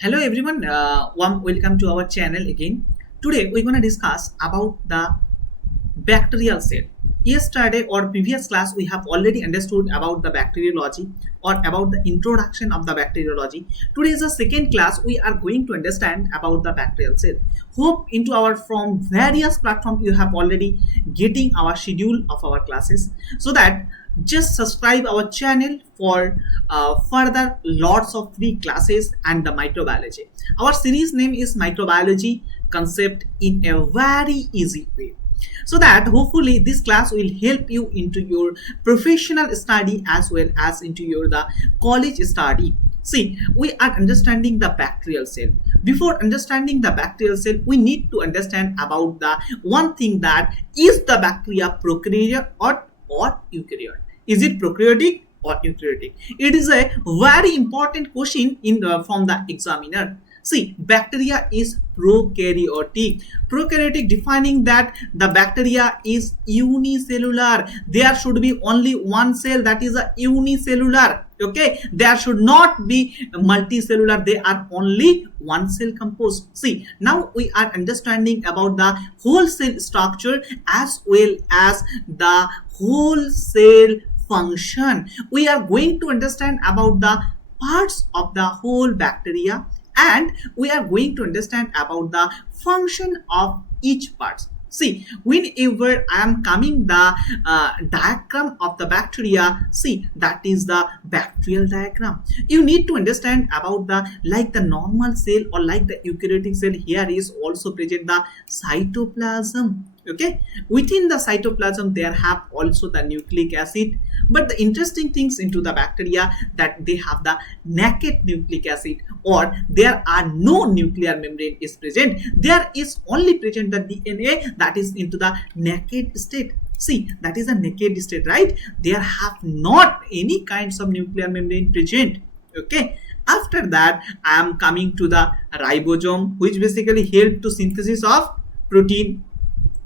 Hello everyone, warm welcome to our channel again. Today we're gonna discuss about the bacterial cell. Yesterday or previous class we have already understood about the bacteriology or about the introduction of the bacteriology. Today is the second class we are going to understand about the bacterial cell. Hope into our from various platforms you have already getting our schedule of our classes, so that just subscribe our channel for further lots of free classes and the microbiology. Our series name is Microbiology Concept in a very easy way, so that hopefully this class will help you into your professional study as well as into your the college study. See, we are understanding the bacterial cell. Before understanding the bacterial cell, we need to understand about the one thing, that is the bacteria prokaryote or eukaryote. Is it prokaryotic or eukaryotic? It is a very important question in from the examiner. See, bacteria is prokaryotic. Prokaryotic defining that the bacteria is unicellular. There should be only one cell, that is a unicellular. Okay, there should not be multicellular. They are only one cell composed. See, now we are understanding about the whole cell structure as well as the whole cell function. We are going to understand about the parts of the whole bacteria, and we are going to understand about the function of each part. See, whenever I am coming the diagram of the bacteria, see, that is the bacterial diagram. You need to understand about the like the normal cell or like the eukaryotic cell. Here is also present the cytoplasm. Okay, within the cytoplasm there have also the nucleic acid, but the interesting things into the bacteria that they have the naked nucleic acid, or there are no nuclear membrane is present. There is only present the DNA that is into the naked state. See, that is a naked state, right? There have not any kinds of nuclear membrane present. Okay, after that I am coming to the ribosome, which basically help to synthesis of protein.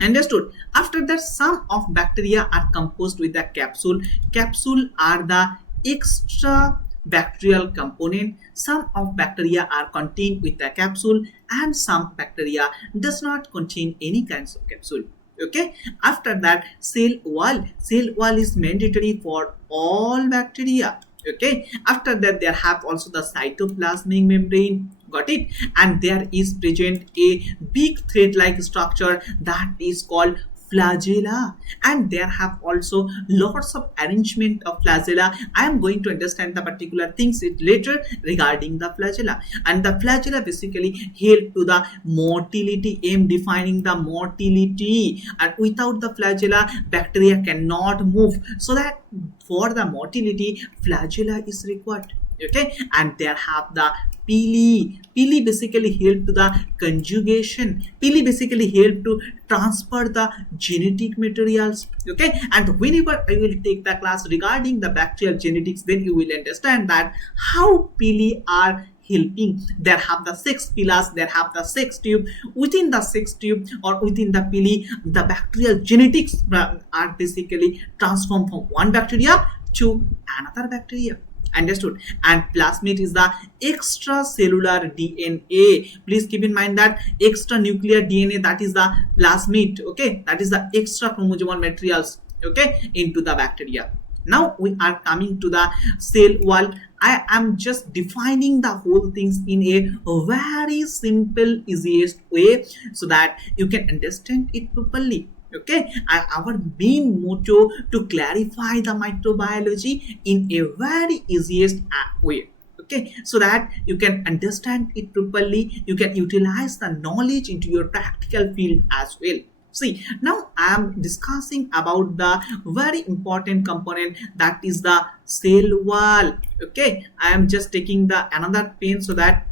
Understood. After that, some of bacteria are composed with the capsule. Capsule are the extra bacterial component. Some of bacteria are contained with the capsule, and some bacteria does not contain any kinds of capsule. Okay, after that, cell wall. Cell wall is mandatory for all bacteria. Okay, after that there have also the cytoplasmic membrane. Got it? And there is present a big thread like structure that is called flagella, and there have also lots of arrangement of flagella. I am going to understand the particular things it later regarding the flagella. And the flagella basically help to the motility. M defining the motility, and without the flagella bacteria cannot move, so that for the motility flagella is required. Okay, and there have the pili. Pili basically help to the conjugation. Pili basically help to transfer the genetic materials. Okay, and whenever I will take the class regarding the bacterial genetics, then you will understand that how pili are helping. There have the 6 pillars, there have the 6 tube. Within the 6 tube or within the pili, the bacterial genetics are basically transformed from one bacteria to another bacteria. Understood? And plasmid is the extracellular DNA. Please keep in mind that extra nuclear DNA, that is the plasmid. Okay, that is the extra chromosomal materials, okay, into the bacteria. Now we are coming to the cell wall. I am just defining the whole things in a very simple, easiest way, so that you can understand it properly. Okay, and our main motto to clarify the microbiology in a very easiest way. Okay, so that you can understand it properly, you can utilize the knowledge into your practical field as well. See, now I am discussing about the very important component, that is the cell wall. Okay, I am just taking the another pen so that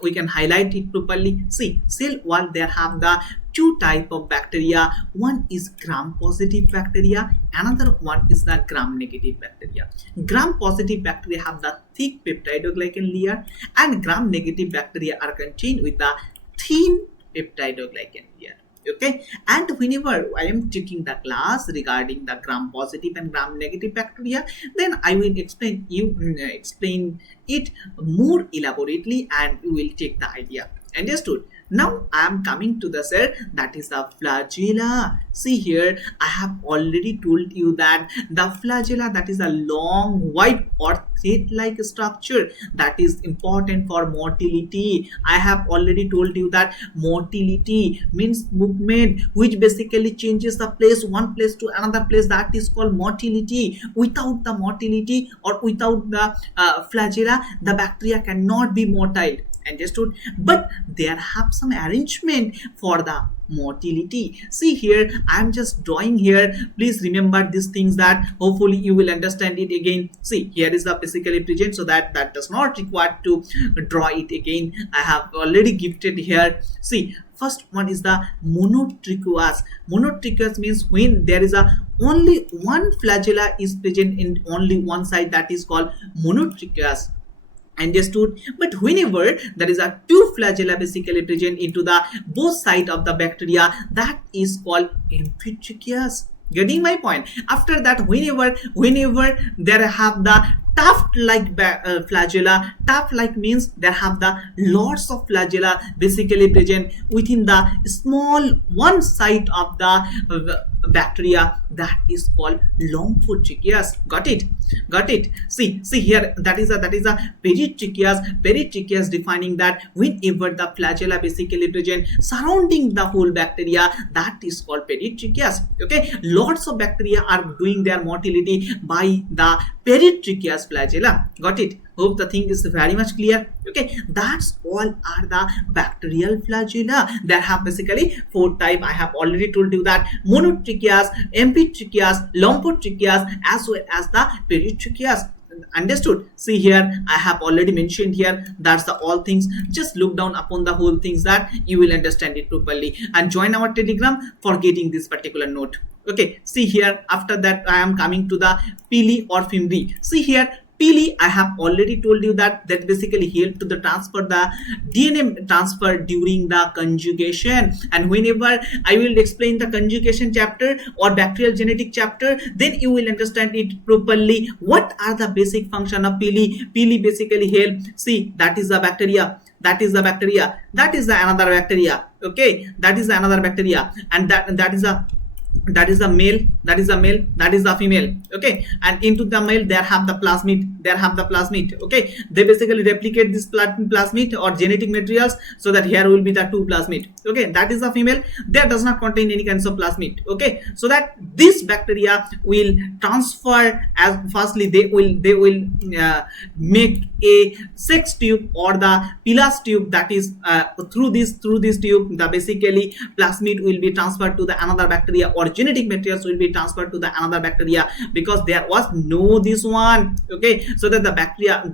we can highlight it properly. See, cell wall, there have the two type of bacteria. One is gram positive bacteria, another one is the gram negative bacteria. Gram positive bacteria have the thick peptidoglycan layer, and gram negative bacteria are contained with the thin peptidoglycan layer. Okay, and whenever I am taking the class regarding the gram positive and gram negative bacteria, then I will explain it more elaborately, and you will take the idea. Understood? Now I am coming to the cell, that is the flagella. See here, I have already told you that the flagella, that is a long white or thread-like structure that is important for motility. I have already told you that motility means movement which basically changes the place, one place to another place, that is called motility. Without the motility or without the flagella, the bacteria cannot be motile. Understood? But there have some arrangement for the motility. See here, I am just drawing here. Please remember these things, that hopefully you will understand it again. See, here is the physically present, so that does not require to draw it again. I have already gifted here. See, first one is the monotrichous. Monotrichous means when there is a only one flagella is present in only one side, that is called monotrichous. Understood? But whenever there is a two flagella basically present into the both side of the bacteria, that is called amphitrichous. Getting my point? After that, whenever there have the tuft-like flagella, tuft-like means there have the lots of flagella basically present within the small one side of the bacteria, that is called lymphotrichous. Got it? Got it? See here, that is a peritrichous. Peritrichous defining that whenever the flagella basically present surrounding the whole bacteria, that is called peritrichous. Okay, lots of bacteria are doing their motility by the peritrichous flagella. Got it? Hope the thing is very much clear. Okay, that's all are the bacterial flagella. There have basically four types. I have already told you that: monotrichous, amphitrichous, lymphotrichous, as well as the peritrichous. Understood? See here, I have already mentioned here. That's the all things. Just look down upon the whole things, that you will understand it properly, and join our Telegram for getting this particular note. Okay, see here, after that I am coming to the pili or fimri. See here, pili, I have already told you that basically help to the transfer the DNA transfer during the conjugation. And whenever I will explain the conjugation chapter or bacterial genetic chapter, then you will understand it properly. What are the basic function of pili? Pili basically help. See, that is the bacteria. That is the bacteria. That is the another bacteria. Okay, that is another bacteria, and that is a that is the male, that is the male, that is the female. Okay, and into the male there have the plasmid. Okay, they basically replicate this plasmid or genetic materials, so that here will be the two plasmid. Okay, that is the female, that does not contain any kinds of plasmid. Okay, so that this bacteria will transfer, as firstly they will make a sex tube or the pilus tube, that is through this tube the basically plasmid will be transferred to the another bacteria, or genetic materials will be transferred to the another bacteria, because there was no this one. Okay, so that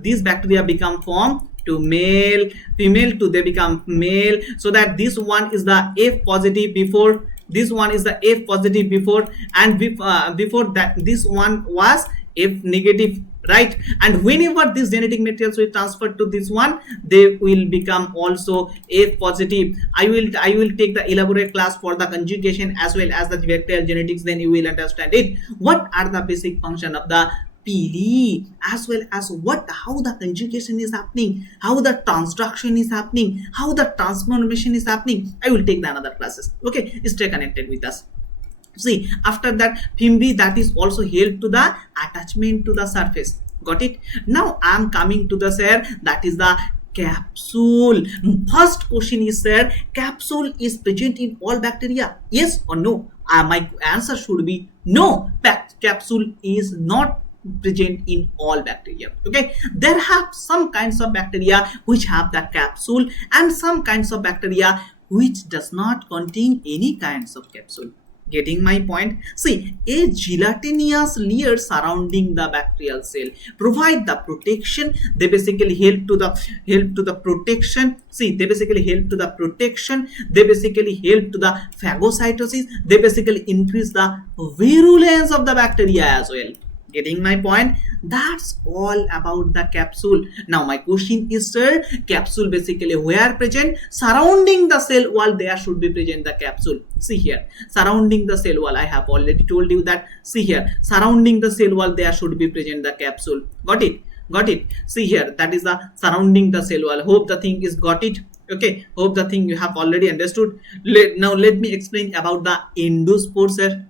these bacteria become formed to male, female to they become male, so that this one is the F positive before, this one is the F positive before, and before that this one was F negative, right? And whenever these genetic materials will transfer to this one, they will become also F positive. I will take the elaborate class for the conjugation as well as the bacterial genetics, then you will understand it. What are the basic function of the pili, as well as how the conjugation is happening, how the transduction is happening, how the transformation is happening. I will take the another classes. Okay, stay connected with us. See, after that fimri, that is also help to the attachment to the surface. Got it? Now I am coming to the sir, that is the capsule. First question is, sir, capsule is present in all bacteria, yes or no? My answer should be no. Capsule is not present in all bacteria. Okay, there have some kinds of bacteria which have the capsule, and some kinds of bacteria which does not contain any kinds of capsule. Getting my point? See, a gelatinous layer surrounding the bacterial cell provide the protection. They basically help to the protection. See, they basically help to the protection. They basically help to the phagocytosis. They basically increase the virulence of the bacteria as well. Getting my point? That's all about the capsule. Now my question is, sir, capsule basically where present? Surrounding the cell wall there should be present the capsule. See here, surrounding the cell wall, I have already told you that. See here, surrounding the cell wall there should be present the capsule. Got it? Got it? See here, that is the surrounding the cell wall. Hope the thing is got it. Okay, hope the thing you have already understood. Now let me explain about the endospore, sir.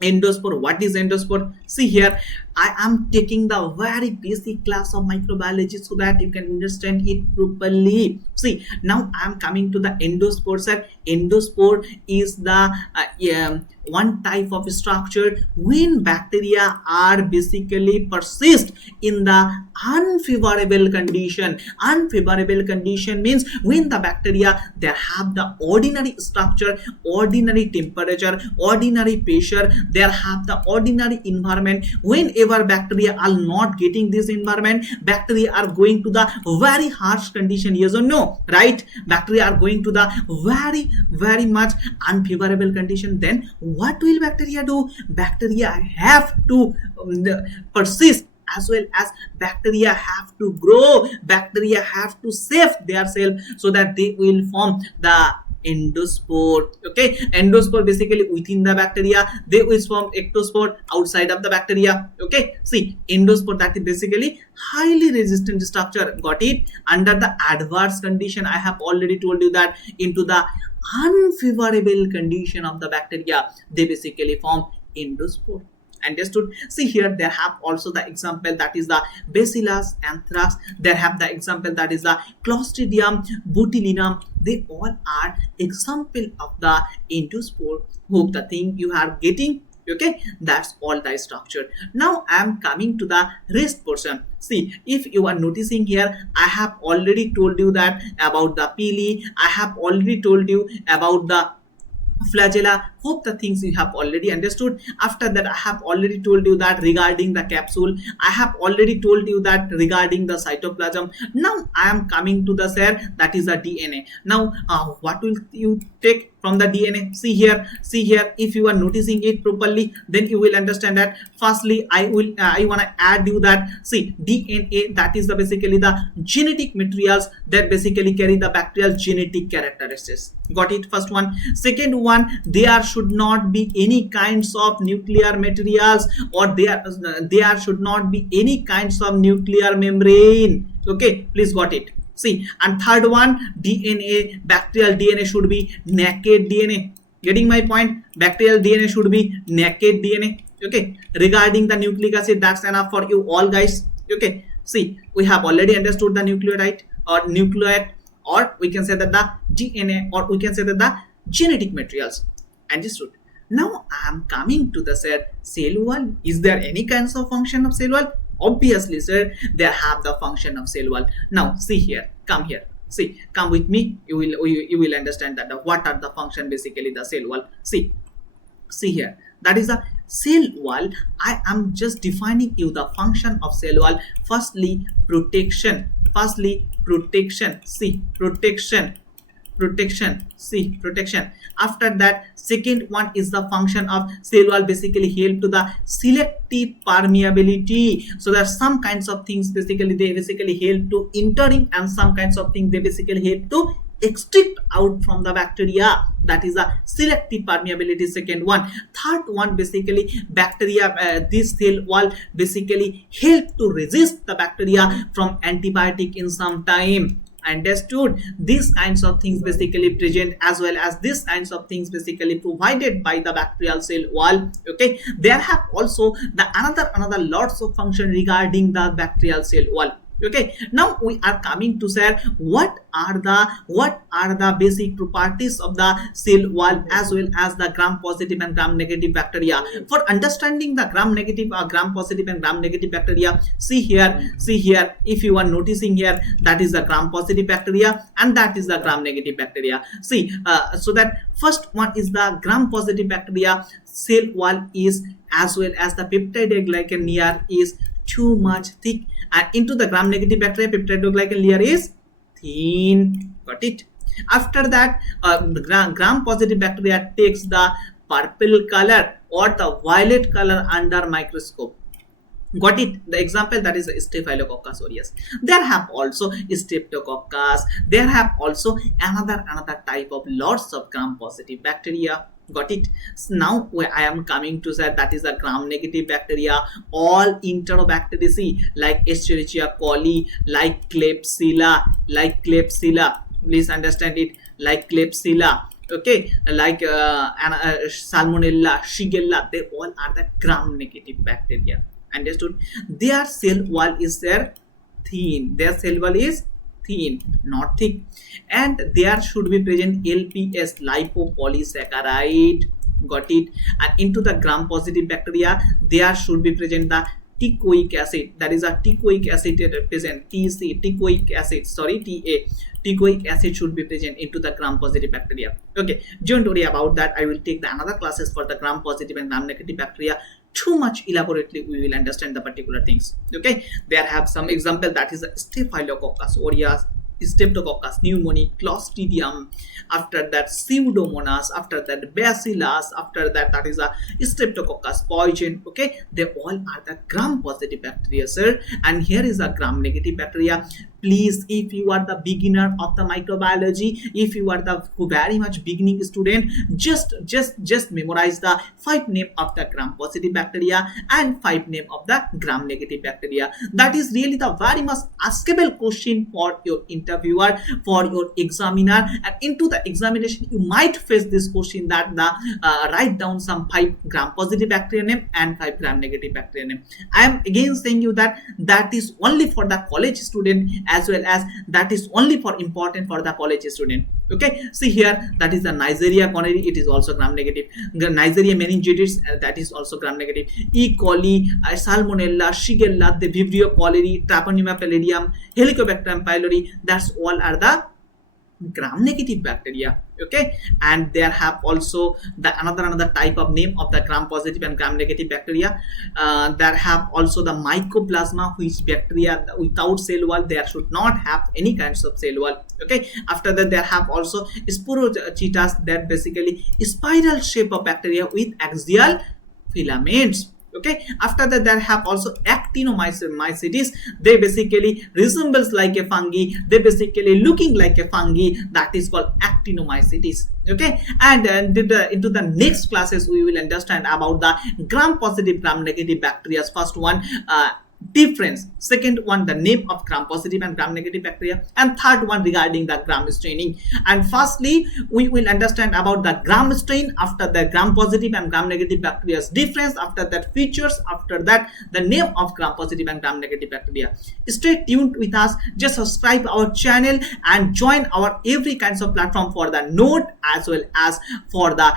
Endospore. What is endospore? See here, I am taking the very basic class of microbiology so that you can understand it properly. See, now I am coming to the endospore, sir. Endospore is the one type of structure when bacteria are basically persist in the unfavorable condition. Unfavorable condition means when the bacteria they have the ordinary structure, ordinary temperature, ordinary pressure, they have the ordinary environment. Whenever bacteria are not getting this environment, bacteria are going to the very harsh condition. Yes or no? Right? Bacteria are going to the very much unfavorable condition. Then what will bacteria do? Bacteria have to persist, as well as bacteria have to grow, bacteria have to save their cell so that they will form the endospore. Okay, endospore basically within the bacteria, they will form ectospore outside of the bacteria. Okay, see, endospore, that is basically highly resistant structure. Got it? Under the adverse condition, I have already told you that into the unfavorable condition of the bacteria, they basically form endospore. Understood? See here, they have also the example, that is the bacillus anthrax. They have the example, that is the clostridium botulinum. They all are example of the endospore. Hope the thing you are getting. Okay, that's all the structure. Now I am coming to the rest portion. See, if you are noticing here, I have already told you that about the pili. I have already told you about the flagella. Hope the things you have already understood. After that, I have already told you that regarding the capsule. I have already told you that regarding the cytoplasm. Now I am coming to the cell, that is the DNA. Now what will you take from the DNA? See here, if you are noticing it properly, then you will understand that. Firstly, I want to add you that, see, DNA, that is the basically the genetic materials that basically carry the bacterial genetic characteristics. Got it? First one. Second one, there should not be any kinds of nuclear materials, or there should not be any kinds of nuclear membrane. Okay, please got it? See, and third one, DNA, bacterial DNA should be naked DNA. Getting my point? Bacterial DNA should be naked DNA. Okay, regarding the nucleic acid, that's enough for you all, guys. Okay, see, we have already understood the nucleotide or nucleate, or we can say that the DNA, or we can say that the genetic materials. Understood? Now I am coming to the cell wall. Is there any kinds of function of cell wall? Obviously, sir, they have the function of cell wall. Now see here, come here. See, come with me. You will understand that what are the function basically the cell wall. See here, that is a cell wall. I am just defining you the function of cell wall. Firstly, protection. See, protection. See, protection. After that, second one is the function of cell wall, basically help to the selective permeability. So there are some kinds of things basically they basically help to entering, and some kinds of things they basically help to extract out from the bacteria. That is a selective permeability, second one. Third one, basically bacteria, this cell wall basically help to resist the bacteria from antibiotic in some time. Understood? These kinds of things basically present, as well as these kinds of things basically provided by the bacterial cell wall. Okay, there have also the another lots of function regarding the bacterial cell wall. Okay, now we are coming to say what are the basic properties of the cell wall, as well as the gram positive and gram negative bacteria. For understanding the gram negative or gram positive and gram negative bacteria, see here, if you are noticing here, that is the gram positive bacteria and that is the gram negative bacteria. See, so that first one is the gram positive bacteria. Cell wall is, as well as the peptidoglycan layer is too much thick, and into the gram negative bacteria, peptidoglycan layer is thin. Got it? After that, the gram positive bacteria takes the purple color or the violet color under microscope. Got it? The example, that is Staphylococcus aureus. There have also Streptococcus. There have also another type of lots of gram-positive bacteria. Got it? So now where I am coming to say, that is a gram-negative bacteria. All Enterobacteriaceae like Escherichia coli, like Klebsiella. Please understand it, like Klebsiella. Okay, like Salmonella, Shigella, they all are the gram-negative bacteria. Understood? Their cell wall is thin. Their cell wall is thin, not thick, and there should be present LPS, lipopolysaccharide. Got it? And into the gram-positive bacteria, there should be present the teichoic acid. That is a teichoic acid present. Teichoic acid. Sorry, Ta. Teichoic acid should be present into the gram-positive bacteria. Okay, don't worry about that. I will take the another classes for the gram-positive and gram-negative bacteria. Too much elaborately we will understand the particular things. Okay, there have some example, that is Staphylococcus aureus, Streptococcus pneumoniae, Clostridium, after that Pseudomonas, after that Bacillus, after that, that is a Streptococcus poison. Okay, they all are the gram-positive bacteria, sir. And here is a gram-negative bacteria. Please, if you are the beginner of the microbiology, if you are the very much beginning student, just memorize the 5 name of the gram-positive bacteria and 5 name of the gram-negative bacteria. That is really the very much askable question for your interviewer, for your examiner. And into the examination, you might face this question, that the write down some 5 gram-positive bacteria name and 5 gram-negative bacteria name. I am again saying you that that is only for the college student, as well as that is only for important for the college student. Okay, see here, that is the Neisseria gonorrhoeae, it is also gram-negative. Neisseria meningitis, that is also gram-negative. E. coli, Salmonella, Shigella, the Vibrio cholerae, Treponema pallidum, Helicobacter pylori, that's all are the gram-negative bacteria. Okay, and there have also the another type of name of the gram-positive and gram-negative bacteria. There have also the Mycoplasma, which bacteria without cell wall, there should not have any kinds of cell wall. Okay, after that there have also Sporochetas, that basically spiral shape of bacteria with axial filaments. Okay, after that there have also actinomycetes. They basically resembles like a fungi, they basically looking like a fungi, that is called actinomycetes. Okay, and into the next classes we will understand about the gram-positive, gram-negative bacteria. First one, difference, second one, the name of gram-positive and gram-negative bacteria, and third one regarding the gram staining. And firstly we will understand about the gram stain, after the gram-positive and gram-negative bacteria's difference, after that features, after that the name of gram-positive and gram-negative bacteria. Stay tuned with us, just subscribe our channel and join our every kinds of platform for the note as well as for the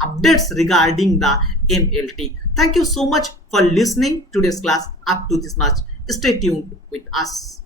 updates regarding the M.L.T. Thank you so much for listening today's class up to this much. Stay tuned with us.